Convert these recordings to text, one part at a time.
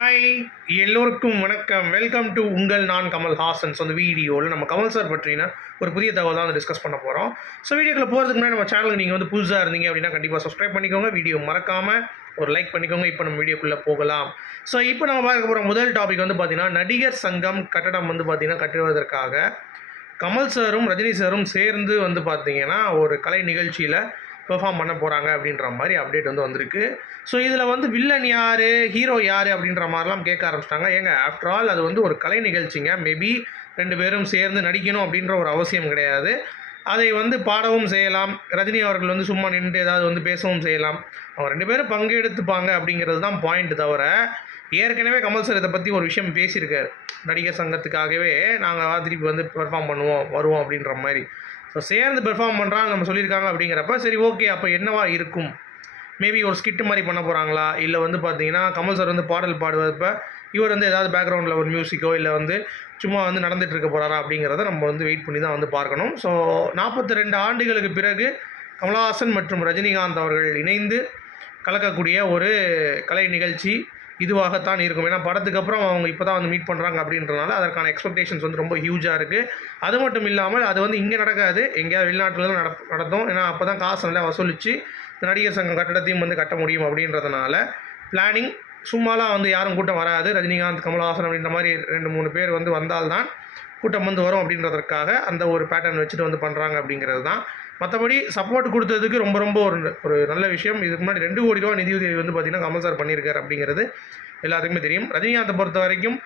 Hi, எல்லோருக்கும் வணக்கம். Welcome to உங்கள் நான் கமல் ஹாசன். ஸோ அந்த வீடியோவில் நம்ம கமல் சார் பற்றின ஒரு புதிய தகவல் தான் டிஸ்கஸ் பண்ண போகிறோம். ஸோ வீடியோக்குள்ள போகிறதுக்கு முன்னாடி நம்ம சேனலுக்கு நீங்கள் வந்து புதுசாக இருந்தீங்க அப்படின்னா கண்டிப்பாக சப்ஸ்கிரைப் பண்ணிக்கோங்க. வீடியோ மறக்காமல் ஒரு லைக் பண்ணிக்கோங்க. இப்போ நம்ம வீடியோக்குள்ளே போகலாம். ஸோ இப்போ நம்ம பார்க்க போகிற முதல் டாபிக் வந்து பார்த்திங்கன்னா, நடிகர் சங்கம் கட்டடம் வந்து பார்த்திங்கன்னா கட்டுவதற்காக கமல் சாரும் ரஜினி சாரும் சேர்ந்து வந்து பார்த்திங்கன்னா ஒரு கலை நிகழ்ச்சியில் பெர்ஃபார்ம் பண்ண போகிறாங்க அப்படின்ற மாதிரி அப்டேட் வந்து வந்திருக்கு. ஸோ இதில் வந்து வில்லன் யார், ஹீரோ யார் அப்படின்ற மாதிரிலாம் கேட்க ஆரம்பிச்சிட்டாங்க. ஏங்க, ஆஃப்டர் ஆல் அது வந்து ஒரு கலை நிகழ்ச்சிங்க. மேபி 2 பேரும் சேர்ந்து நடிக்கணும் அப்படின்ற ஒரு அவசியம் கிடையாது. அதை வந்து பாடவும் செய்யலாம். ரஜினி அவர்கள் வந்து சும்மா நின்று ஏதாவது வந்து பேசவும் செய்யலாம். அவங்க 2 பேரும் பங்கெடுத்துப்பாங்க அப்படிங்கிறது தான் பாயிண்ட். தவிர ஏற்கனவே கமல் சார் இதை பற்றி ஒரு விஷயம் பேசியிருக்காரு. நடிகர் சங்கத்துக்காகவே நாங்கள் திருப்பி வந்து பெர்ஃபார்ம் பண்ணுவோம், வருவோம் அப்படின்ற மாதிரி. ஸோ சேர்ந்து பெர்ஃபார்ம் பண்ணுறாங்க நம்ம சொல்லியிருக்காங்க அப்படிங்கிறப்ப சரி, ஓகே, அப்போ என்னவா இருக்கும்? மேபி ஒரு ஸ்கிட்டு மாதிரி பண்ண போகிறாங்களா, இல்லை வந்து பார்த்தீங்கன்னா கமல் சார் வந்து பாடல் பாடுவதப்ப இவர் வந்து ஏதாவது பேக்ரவுண்டில் ஒரு மியூசிக்கோ இல்லை வந்து சும்மா வந்து நடந்துகிட்டு இருக்க போகிறாரா அப்படிங்கிறத நம்ம வந்து வெயிட் பண்ணி தான் வந்து பார்க்கணும். ஸோ 42 ஆண்டுகளுக்கு பிறகு கமலஹாசன் மற்றும் ரஜினிகாந்த் அவர்கள் இணைந்து கலக்கக்கூடிய ஒரு கலை நிகழ்ச்சி இதுவாகத்தான் இருக்கும். ஏன்னா படத்துக்கு அப்புறம் அவங்க இப்போ தான் வந்து மீட் பண்ணுறாங்க அப்படின்றனால அதற்கான எக்ஸ்பெக்டேஷன்ஸ் வந்து ரொம்ப ஹியூஜாக இருக்குது. அது மட்டும் இல்லாமல் அது வந்து இங்கே நடக்காது, எங்கேயாவது வெளிநாட்டில் தான் நடத்தும். ஏன்னா அப்போ தான் காசு நல்லா வசூலித்து நடிகர் சங்கம் கட்டடத்தையும் வந்து கட்ட முடியும் அப்படின்றதுனால பிளானிங். சும்மாலாம் வந்து யாரும் கூட்டம் வராது. ரஜினிகாந்த், கமலஹாசன் அப்படின்ற மாதிரி 2-3 பேர் வந்து வந்தால்தான் கூட்டம் வந்து வரும் அப்படின்றதற்காக அந்த ஒரு பேட்டர்ன் வச்சுட்டு வந்து பண்ணுறாங்க அப்படிங்கிறது தான். மற்றபடி சப்போர்ட் கொடுத்ததுக்கு ரொம்ப ரொம்ப ஒரு நல்ல விஷயம். இதுக்கு முன்னாடி 2 கோடி ரூபா நிதியுதவி வந்து பார்த்திங்கன்னா கமல் சார் பண்ணியிருக்காரு அப்படிங்கிறது எல்லாத்துக்குமே தெரியும். ரஜினிகாந்தை பொறுத்த வரைக்கும்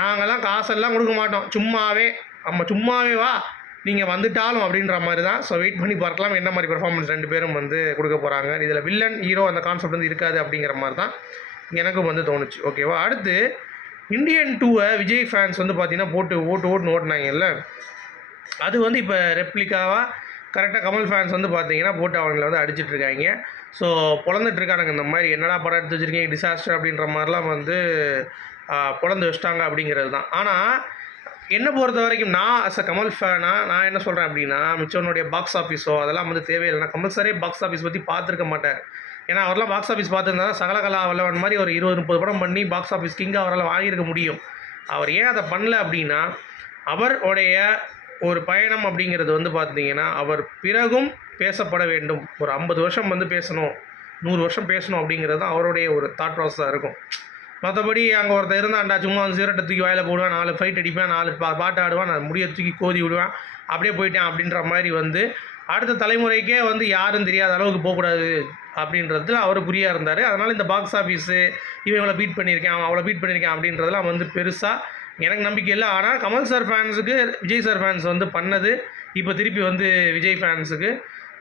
நாங்கள்லாம் காசெல்லாம் கொடுக்க மாட்டோம், சும்மாவே வா நீங்கள் வந்துட்டாலும் அப்படின்ற மாதிரி தான். ஸோ வெயிட் பண்ணி பார்க்கலாம் என்ன மாதிரி பெர்ஃபார்மன்ஸ் 2 பேரும் வந்து கொடுக்க போகிறாங்க. இதில் வில்லன் ஹீரோ அந்த கான்செப்ட் வந்து இருக்காது அப்படிங்கிற மாதிரி தான் எனக்கும் வந்து தோணுச்சு. ஓகேவா? அடுத்து இந்தியன் 2 விஜய் ஃபேன்ஸ் வந்து பார்த்திங்கன்னா போட்டு ஓட்டுன்னு ஓட்டினாங்கல்ல, அது வந்து இப்போ ரெப்ளிகாவாக கரெக்டாக கமல் ஃபேன்ஸ் வந்து பார்த்தீங்கன்னா போட்டு அவங்கள வந்து அடிச்சிட்ருக்காங்க. ஸோ பொழந்துட்டுருக்கானுங்க. இந்த மாதிரி என்னடா படம் எடுத்து வச்சுருக்கீங்க, டிசாஸ்டர் அப்படின்ற மாதிரிலாம் வந்து பொழந்து வச்சிட்டாங்க அப்படிங்கிறது தான். ஆனால் என்னை பொறுத்த வரைக்கும் நான் அஸ் அ கமல் ஃபேனாக நான் என்ன சொல்கிறேன் அப்படின்னா, மிச்சவனுடைய பாக்ஸ் ஆஃபீஸோ அதெல்லாம் வந்து தேவையில்லைனா கமல் சாரே பாக்ஸ் ஆஃபீஸ் பற்றி பார்த்துருக்க மாட்டார். ஏன்னா அவரெல்லாம் பாக்ஸ் ஆஃபீஸ் பார்த்துருந்தா சகலகலா வல்லவன் மாதிரி ஒரு 20-30 படம் பண்ணி பாக்ஸ் ஆஃபீஸ் கிங்காக அவரால் வாங்கியிருக்க முடியும். அவர் ஏன் அதை பண்ணல அப்படின்னா, அவருடைய ஒரு பயணம் அப்படிங்கிறது வந்து பார்த்திங்கன்னா அவர் பிறகும் பேசப்பட வேண்டும். ஒரு 50 வருஷம் வந்து பேசணும், 100 வருஷம் பேசணும் அப்படிங்கிறது தான் அவருடைய ஒரு தாட் ப்ராசஸாக இருக்கும். மற்றபடி அங்கே ஒருத்தர் இருந்தான்டா சும்மா வந்து சிகரெட்டை தூக்கி வாயில் போடுவேன், 4 ஃபைட் அடிப்பேன், 4 பாட்டு ஆடுவேன், நான் முடியை தூக்கி கோதி விடுவேன், அப்படியே போயிட்டேன் அப்படின்ற மாதிரி வந்து அடுத்த தலைமுறைக்கே வந்து யாரும் தெரியாத அளவுக்கு போகக்கூடாது அப்படின்றதுல அவர் புரியாக இருந்தார். அதனால் இந்த பாக்ஸ் ஆஃபீஸு இவங்களை பீட் பண்ணியிருக்கேன், அவன் அவ்வளோ பீட் பண்ணியிருக்கேன் அப்படின்றதெல்லாம் வந்து பெருசாக எனக்கு நம்பிக்கை இல்லை. ஆனால் கமல் சார் ஃபேன்ஸுக்கு விஜய் சார் ஃபேன்ஸ் வந்து பண்ணது இப்போ திருப்பி வந்து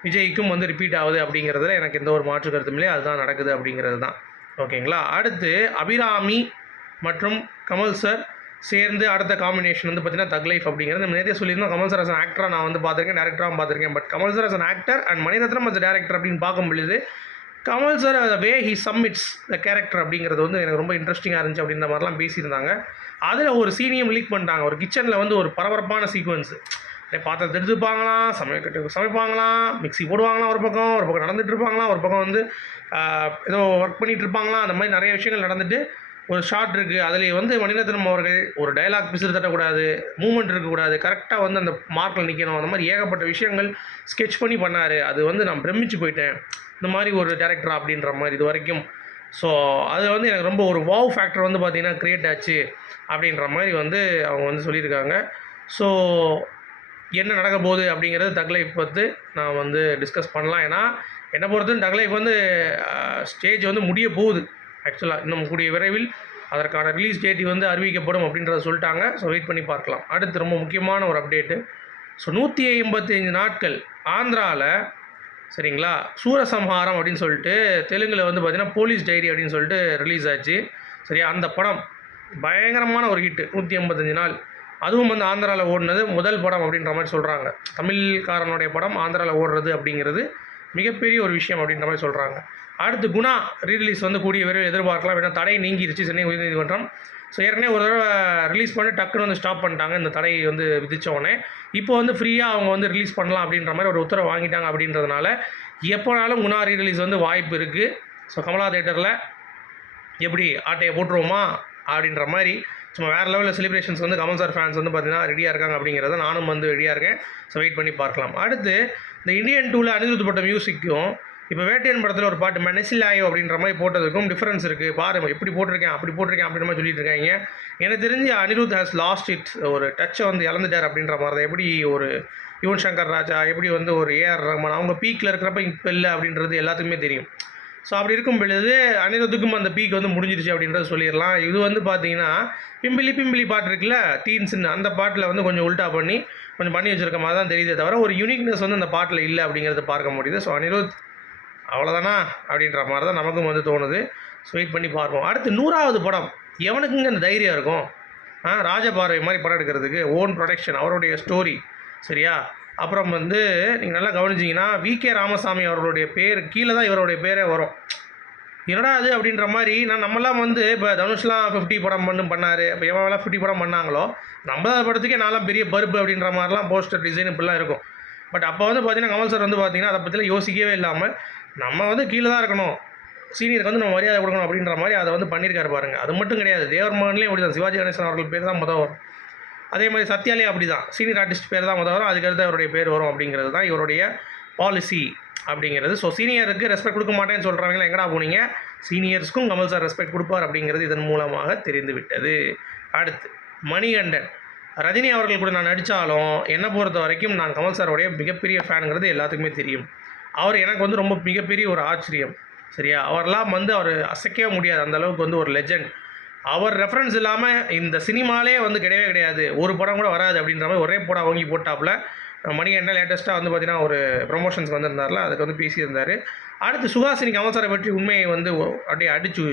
விஜய்க்கும் வந்து ரிப்பீட் ஆகுது அப்படிங்கிறதுல எனக்கு எந்த ஒரு மாற்று கருத்தும் இல்லை. அதுதான் நடக்குது அப்படிங்கிறது தான். ஓகேங்களா? அடுத்து அபிராமி மற்றும் கமல் சார் சேர்ந்து அடுத்த காம்பினேஷன் வந்து பார்த்திங்கன்னா தக் லைஃப் அப்படிங்கிறது நம்ம நேரே சொல்லியிருந்தோம். கமல் சார் அஸ் அன் ஆக்டராக நான் வந்து பார்த்துருக்கேன், டேரக்டராகவும் பார்த்துருக்கேன். But Kamal sir as an actor and Mani Ratnam as director அப்படின்னு பார்க்கும் பொழுது Kamal sir way he submits the character அப்படிங்கிறது வந்து எனக்கு ரொம்ப இன்ட்ரெஸ்டிங்காக இருந்துச்சு அப்படின்ற மாதிரிலாம் பேசியிருந்தாங்க. அதில் ஒரு சீனியும் லீக் பண்ணிட்டாங்க. ஒரு கிச்சனில் வந்து ஒரு பரபரப்பான சீக்வன்ஸு, பாத்திரத்தை எடுத்துப்பாங்களாம், சமைப்பாங்களாம், மிக்ஸி போடுவாங்களாம், ஒரு பக்கம் நடந்துகிட்டு இருப்பாங்களாம், ஒரு பக்கம் வந்து ஏதோ ஒர்க் பண்ணிகிட்டு இருப்பாங்களாம். அந்த மாதிரி நிறைய விஷயங்கள் நடந்துட்டு ஒரு ஷார்ட் இருக்குது. அதில் வந்து மணிரத்னம் அவர்கள் ஒரு டைலாக் பிசுறு தட்டக்கூடாது, மூமெண்ட் இருக்கக்கூடாது, கரெக்டாக வந்து அந்த மார்க்கில் நிற்கணும். அந்த மாதிரி ஏகப்பட்ட விஷயங்கள் ஸ்கெட்ச் பண்ணி பண்ணார். அது வந்து நான் பிரமிச்சு போயிட்டேன், இந்த மாதிரி ஒரு டேரக்டரா அப்படின்ற மாதிரி இது வரைக்கும். ஸோ அது வந்து எனக்கு ரொம்ப ஒரு வாவ் ஃபேக்டர் வந்து பார்த்திங்கன்னா க்ரியேட் ஆச்சு அப்படின்ற மாதிரி வந்து அவங்க வந்து சொல்லியிருக்காங்க. ஸோ என்ன நடக்க போகுது அப்படிங்கிறது தக் லைஃப் பார்த்து நான் வந்து டிஸ்கஸ் பண்ணலாம். ஏன்னா என்னை பொறுத்து தக் லைஃப் வந்து ஸ்டேஜ் வந்து முடிய போகுது. ஆக்சுவலாக இன்னும் கூடிய விரைவில் அதற்கான ரிலீஸ் டேட் வந்து அறிவிக்கப்படும் அப்படின்றத சொல்லிட்டாங்க. ஸோ வெயிட் பண்ணி பார்க்கலாம். அடுத்து ரொம்ப முக்கியமான ஒரு அப்டேட்டு. ஸோ 185 நாட்கள் ஆந்திராவில், சரிங்களா, சூரசம்ஹாரம் அப்படின்னு சொல்லிட்டு தெலுங்கில் வந்து பார்த்திங்கன்னா போலீஸ் டைரி அப்படின்னு சொல்லிட்டு ரிலீஸ் ஆச்சு. சரியா? அந்த படம் பயங்கரமான ஒரு ஹிட்டு. 185 நாள், அதுவும் வந்து ஆந்திராவில் ஓடினது முதல் படம் அப்படின்ற மாதிரி சொல்கிறாங்க. தமிழ்காரனுடைய படம் ஆந்திராவில் ஓடுறது அப்படிங்கிறது மிகப்பெரிய ஒரு விஷயம் அப்படின்ற மாதிரி சொல்கிறாங்க. அடுத்து குணா ரீரிலீஸ் வந்து கூடிய விரைவில் எதிர்பார்க்கலாம். ஏன்னா தடை நீங்கிருச்சு சென்னை உயர்நீதிமன்றம். ஸோ ஏற்கனவே ஒரு தடவை ரிலீஸ் பண்ணி டக்குன்னு வந்து ஸ்டாப் பண்ணிட்டாங்க. இந்த தடை வந்து விதித்தோடனே இப்போ வந்து ஃப்ரீயாக அவங்க வந்து ரிலீஸ் பண்ணலாம் அப்படின்ற மாதிரி ஒரு உத்தரவு வாங்கிட்டாங்க. அப்படின்றதுனால எப்போனாலும் குணா ரீரிலீஸ் வந்து வாய்ப்பு இருக்குது. ஸோ கமலா தேட்டரில் எப்படி ஆட்டையை போட்டுருவோமா அப்படின்ற மாதிரி சும்மா வேறு லெவலில் செலிப்ரேஷன்ஸ் வந்து கமல் சார் ஃபேன்ஸ் வந்து பார்த்தீங்கன்னா ரெடியாக இருக்காங்க அப்படிங்கிறத நானும் வந்து ரெடியாக இருக்கேன். ஸோ வெயிட் பண்ணி பார்க்கலாம். அடுத்து இந்த இந்தியன் 2ல் அனிருத் போட்ட மியூசிக்கும் இப்போ வேட்டையன் படத்தில் ஒரு பாட்டு மனசிலாயோ அப்படின்ற மாதிரி போட்டதுக்கும் டிஃப்ரென்ஸ் இருக்குது. பாருங்கள் எப்படி போட்டிருக்கேன் அப்படின்ற மாதிரி சொல்லிட்டு இருக்காங்க. எனக்கு தெரிஞ்சு அனிருத் ஹேஸ் லாஸ்ட் இட், ஒரு டச்சை வந்து இழந்துட்டார் அப்படின்ற மாதிரி தான். எப்படி ஒரு யுவன் சங்கர் ராஜா, எப்படி வந்து ஒரு ஏஆர் ரஹ்மான் அவங்க பீக்கில் இருக்கிறப்ப இப்போ இல்லை அப்படின்றது எல்லாத்துக்குமே தெரியும். ஸோ அப்படி இருக்கும் பொழுது அனிருத்துக்கும் அந்த பீக் வந்து முடிஞ்சிருச்சு அப்படின்றத சொல்லிடலாம். இது வந்து பார்த்தீங்கன்னா பிம்பிளி பாட்டு இருக்குல்ல டீன்ஸ்ன்னு, அந்த பாட்டில் வந்து கொஞ்சம் உல்ட்டா பண்ணி வச்சுருக்க மாதிரி தான் தெரியுதே தவிர ஒரு யூனிக்னஸ் வந்து அந்த பாட்டில் இல்லை அப்படிங்கிறத பார்க்க முடியுது. ஸோ அனிருத் அவ்வளோதானா அப்படின்ற மாதிரி தான் நமக்கும் வந்து தோணுது. ஸோ வெயிட் பண்ணி பார்ப்போம். அடுத்து 100வது படம் எவனுக்குங்க அந்த தைரியம் இருக்கும்? ராஜபார்வை மாதிரி படம் எடுக்கிறதுக்கு, ஓன் ப்ரொடக்ஷன், அவருடைய ஸ்டோரி சரியா. அப்புறம் வந்து நீங்கள் நல்லா கவனிச்சிங்கன்னா விகே ராமசாமி அவர்களுடைய பேர் கீழே தான் இவருடைய பேரே வரும். என்னடா அது அப்படின்ற மாதிரி நம்மலாம் வந்து இப்போ தனுஷ்லாம் 50 படம் பண்ணார். இப்போ எவெல்லாம் 50 படம் பண்ணாங்களோ நம்ம படத்துக்கே நான்லாம் பெரிய பருப்பு அப்படின்ற மாதிரிலாம் போஸ்டர் டிசைன் இப்படிலாம் இருக்கும். பட் அப்போ வந்து பார்த்திங்கன்னா கமல் சார் வந்து பார்த்திங்கன்னா அதை பற்றிலாம் யோசிக்கவே இல்லாமல் நம்ம வந்து கீழே தான் இருக்கணும், சீனியருக்கு வந்து நம்ம மரியாதை கொடுக்கணும் அப்படின்ற மாதிரி அதை வந்து பண்ணியிருக்காரு பாருங்கள். அது மட்டும் கிடையாது, தேவர் மகன்லேயும் அப்படி தான் சிவாஜி கணேசன் அவர்கள் பேர் தான் முதல் வரும். அதே மாதிரி சத்யாலேயும் அப்படி தான், சீனியர் ஆர்டிஸ்ட் பேர் தான் முதல் வரும், அதுக்கடுத்து அவருடைய பேர் வரும் அப்படிங்கிறது தான் இவருடைய பாலிசி அப்படிங்கிறது. ஸோ சீனியருக்கு ரெஸ்பெக்ட் கொடுக்க மாட்டேன்னு சொல்கிறவங்களா எங்கடா போனீங்க? சீனியர்ஸ்க்கும் கமல் சார் ரெஸ்பெக்ட் கொடுப்பார் அப்படிங்கிறது இதன் மூலமாக தெரிந்து விட்டது. அடுத்து மணிகண்டன், ரஜினி அவர்கள் கூட நான் நடித்தாலும் என்னை பொறுத்த வரைக்கும் நான் கமல் சாரோடைய மிகப்பெரிய ஃபேனுங்கிறது எல்லாத்துக்குமே தெரியும். அவர் எனக்கு வந்து ரொம்ப மிகப்பெரிய ஒரு ஆச்சரியம் சரியா. அவரெல்லாம் வந்து அவர் அசைக்கவே முடியாது, அந்தளவுக்கு வந்து ஒரு லெஜண்ட். அவர் ரெஃபரன்ஸ் இல்லாமல் இந்த சினிமாலே வந்து கிடையவே கிடையாது, ஒரு படம் கூட வராது அப்படின்ற மாதிரி ஒரே படம் வாங்கி போட்டாப்புல. மணிகண்டன் லேட்டஸ்ட்டாக வந்து பார்த்திங்கன்னா ஒரு ப்ரொமோஷன்ஸ் வந்திருந்தார்ல, அதுக்கு வந்து பேசியிருந்தார். அடுத்து சுஹாசினி கமல் சாரை பற்றி உண்மையை வந்து அப்படியே அடித்து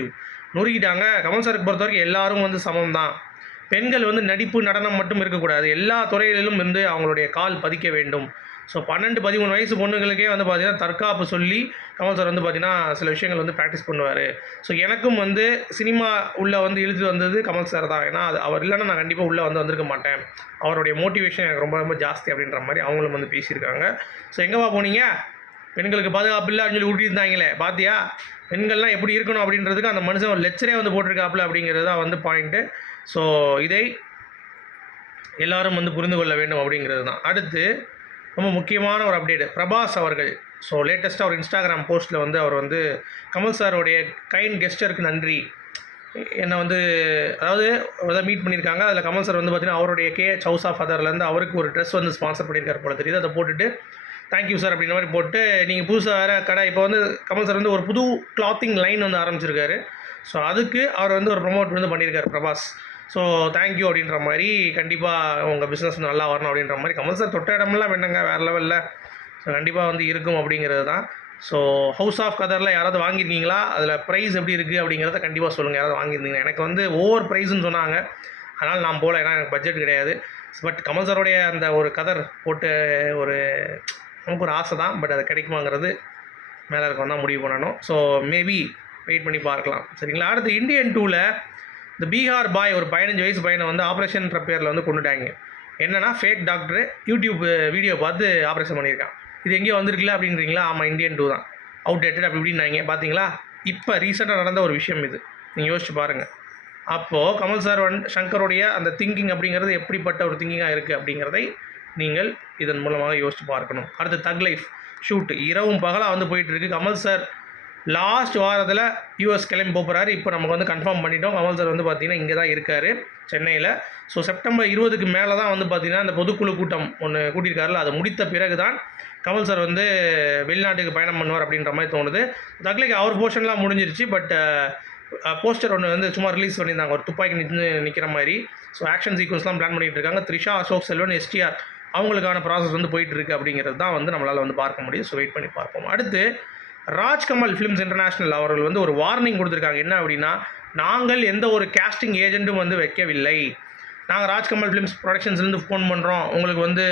நொறுக்கிட்டாங்க. கமல் சாருக்கு பொறுத்த வரைக்கும் எல்லாரும் வந்து சமம் தான். பெண்கள் வந்து நடிப்பு நடனம் மட்டும் இருக்கக்கூடாது, எல்லா துறைகளிலும் வந்து அவங்களுடைய கால் பதிக்க வேண்டும். ஸோ 12-13 வயசு பொண்ணுங்களுக்கே வந்து பார்த்திங்கன்னா தற்காப்பு சொல்லி கமல் சார் வந்து பார்த்திங்கன்னா சில விஷயங்கள் வந்து ப்ராக்டிஸ் பண்ணுவார். ஸோ எனக்கும் வந்து சினிமா உள்ளே வந்து இழுத்து வந்தது கமல் சார் தான். ஏன்னா அது அவர் இல்லைன்னா நான் கண்டிப்பாக உள்ளே வந்து வந்திருக்க மாட்டேன். அவருடைய மோட்டிவேஷன் எனக்கு ரொம்ப ரொம்ப ஜாஸ்தி அப்படின்ற மாதிரி அவங்களும் வந்து பேசியிருக்காங்க. ஸோ எங்கேவா போனீங்க? பெண்களுக்கு பாதுகாப்பு இல்லை அப்படின்னு சொல்லி ஊட்டியிருந்தாங்களே பார்த்தியா? பெண்கள்லாம் எப்படி இருக்கணும் அப்படின்றதுக்கு அந்த மனுஷன் ஒரு லெக்சரே வந்து போட்டிருக்காப்புல அப்படிங்கிறது தான் வந்து பாயிண்ட்டு. ஸோ இதை எல்லோரும் வந்து புரிந்து கொள்ள வேண்டும் அப்படிங்கிறது தான். அடுத்து ரொம்ப முக்கியமான ஒரு அப்டேட், பிரபாஸ் அவர்கள் ஸோ லேட்டஸ்ட்டாக ஒரு இன்ஸ்டாகிராம் போஸ்ட்டில் வந்து அவர் வந்து கமல் சாரோடைய கைண்ட் கெஸ்டருக்கு நன்றி என்னை வந்து அதாவது மீட் பண்ணியிருக்காங்க. அதில் கமல் சார் வந்து பார்த்திங்கன்னா அவருடைய ஹவுஸ் ஆஃப் அதர்லேருந்து அவருக்கு ஒரு ட்ரெஸ் வந்து ஸ்பான்சர் பண்ணியிருக்காரு போல தெரியுது. அதை போட்டுட்டு தேங்க்யூ சார் அப்படின்ற மாதிரி போட்டு நீங்கள் புதுசாக வேறு கடை இப்போ வந்து கமல் சார் வந்து ஒரு புது கிளாத்திங் லைன் வந்து ஆரம்பிச்சிருக்காரு. ஸோ அதுக்கு அவர் வந்து ஒரு ப்ரொமோட் வந்து பண்ணியிருக்காரு பிரபாஸ். ஸோ தேங்க்யூ அப்படின்ற மாதிரி கண்டிப்பாக உங்கள் பிஸ்னஸ் நல்லா வரணும் அப்படின்ற மாதிரி கமல் சார் தொட்ட இடமெல்லாம் என்னங்க வேறு லெவலில். ஸோ கண்டிப்பாக வந்து இருக்கும் அப்படிங்கிறது தான். ஸோ ஹவுஸ் ஆஃப் கதரில் யாராவது வாங்கியிருக்கீங்களா? அதில் ப்ரைஸ் எப்படி இருக்குது அப்படிங்கிறத கண்டிப்பாக சொல்லுங்கள். யாராவது வாங்கியிருந்தீங்க? எனக்கு வந்து ஓவர் ப்ரைஸ்ன்னு சொன்னாங்க, அதனால் நான் போகல, ஏன்னா எனக்கு பட்ஜெட் கிடையாது. பட் கமல் சாரோடைய அந்த ஒரு கதர் போட்டு ஒரு நமக்கு ஒரு ஆசை தான், பட் அது கிடைக்குமாங்கிறது மேலே இருக்கவங்க தான் முடிவு பண்ணணும். ஸோ மேபி வெயிட் பண்ணி பார்க்கலாம் சரிங்களா. அடுத்து இந்தியன் 2ல் இந்த பீகார் பாய் ஒரு 15 வயசு பையனை வந்து ஆப்ரேஷன்ற பேரில் வந்து கொண்டுட்டாங்க. என்னென்னா ஃபேக் டாக்டரு யூடியூப் வீடியோ பார்த்து ஆப்ரேஷன் பண்ணியிருக்கான். இது எங்கேயோ வந்திருக்குல்ல அப்படின்றீங்களா? ஆமாம், இந்தியன் 2 தான், அவுடேட்டட் அப்படி இப்படின்னாங்க. பார்த்தீங்களா, இப்போ ரீசெண்டாக நடந்த ஒரு விஷயம் இது, நீங்கள் யோசிச்சு பாருங்கள். அப்போது கமல் சார் சங்கருடைய அந்த திங்கிங் அப்படிங்கிறது எப்படிப்பட்ட ஒரு திங்கிங்காக இருக்குது அப்படிங்கிறதை நீங்கள் இதன் மூலமாக யோசித்து பார்க்கணும். அடுத்து தக் லைஃப் ஷூட் இரவும் பகலாக வந்து போயிட்டுருக்கு. கமல் சார் லாஸ்ட் வாரத்தில் யூஎஸ் கிளம்பி போகிறாரு. இப்போ நமக்கு வந்து கன்ஃபார்ம் பண்ணிட்டோம். கமல் சார் வந்து பார்த்திங்கன்னா இங்கே தான் இருக்கார், சென்னையில். ஸோ செப்டம்பர் 20க்கு மேலே தான் வந்து பார்த்திங்கன்னா இந்த பொதுக்குழு கூட்டம் ஒன்று கூட்டியிருக்காருல, அதை முடித்த பிறகு தான் கமல் சார் வந்து வெளிநாட்டுக்கு பயணம் பண்ணுவார் அப்படின்ற மாதிரி தோணுது. தக்லைக்கு அவர் போர்ஷன்லாம் முடிஞ்சிருச்சு. பட் போஸ்டர் ஒன்று வந்து சும்மா ரிலீஸ் பண்ணியிருந்தாங்க, ஒரு துப்பாக்கி நிற்கிற மாதிரி. ஸோ ஆக்ஷன் சீக்வன்ஸ்லாம் பிளான் பண்ணிகிட்டு இருக்காங்க. த்ரிஷா, அசோக் செல்வன், எஸ்டிஆர் அவங்களுக்கான ப்ராசஸ் வந்து போயிட்டுருக்கு அப்படிங்கிறது தான் வந்து நம்மளால் வந்து பார்க்க முடியும். ஸோ வெயிட் பண்ணி பார்ப்போம். அடுத்து ராஜ்கமல் ஃபிலிம்ஸ் இன்டர்நேஷ்னல் அவர்கள் வந்து ஒரு வார்னிங் கொடுத்துருக்காங்க. என்ன அப்படின்னா, நாங்கள் எந்த ஒரு கேஸ்டிங் ஏஜெண்ட்டும் வந்து வைக்கவில்லை. நாங்கள் ராஜ்கமல் ஃபிலிம்ஸ் ப்ரொடக்ஷன்ஸ்லேருந்து ஃபோன் பண்ணுறோம், உங்களுக்கு வந்து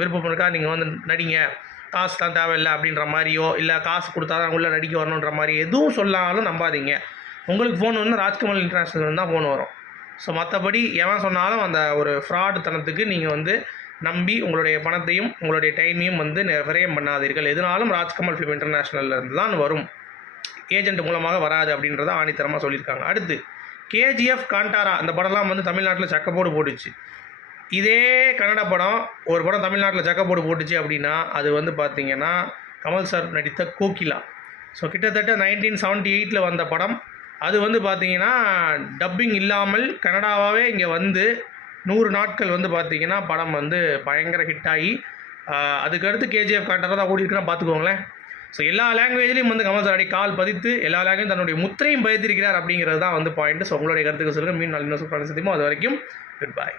விருப்பம் இருக்கா, நீங்கள் வந்து நடிங்க, காசு தான் தேவையில்லை அப்படின்ற மாதிரியோ, இல்லை காசு கொடுத்தா தான் உள்ளே நடிக்க வரணுன்ற மாதிரி எதுவும் சொல்லாலும் நம்பாதீங்க. உங்களுக்கு ஃபோன் வந்து ராஜ்கமல் இன்டர்நேஷ்னல் தான் ஃபோன் வரும். ஸோ மற்றபடி எவன் சொன்னாலும் அந்த ஒரு ஃப்ராடு தனத்துக்கு நீங்கள் வந்து நம்பி உங்களுடைய பணத்தையும் உங்களுடைய டைமையும் வந்து விரயம் பண்ணாதீர்கள். எதுனாலும் ராஜ்கமல் ஃபிலிம் இன்டர்நேஷ்னல்லேருந்து தான் வரும், ஏஜென்ட் மூலமாக வராது அப்படின்றத ஆணித்தரமாக சொல்லியிருக்காங்க. அடுத்து கேஜிஎஃப், காண்டாரா அந்த படம்லாம் வந்து தமிழ்நாட்டில் சக்கப்போடு போட்டுச்சு. இதே கன்னட படம் ஒரு படம் தமிழ்நாட்டில் சக்கப்போடு போட்டுச்சு அப்படின்னா அது வந்து பார்த்திங்கன்னா கமல் சார் நடித்த கோகிலா. ஸோ கிட்டத்தட்ட 1978 வந்த படம். அது வந்து பார்த்திங்கன்னா டப்பிங் இல்லாமல் கன்னடாவாகவே இங்கே வந்து 100 நாட்கள் வந்து பார்த்திங்கன்னா படம் வந்து பயங்கர ஹிட் ஆகி அதுக்கடுத்து கேஜிஎஃப், காண்டாரா தான் ஓடிருக்குன்னா பார்த்துக்கோங்களேன். ஸோ எல்லா லாங்குவேஜ்லேயும் வந்து கமல் சார் அடி கால் பதித்து எல்லா லாங்குவேஜும் தன்னுடைய முத்திரையும் பதித்திருக்கிறார் அப்படிங்கிறது தான் வந்து பாயிண்ட். ஸோ உங்களுடைய கருத்துக்கு சொல்லுங்கள். மீன் நாள் இன்னும் சூப்பரான சத்தியமோ அது வரைக்கும் குட் பை.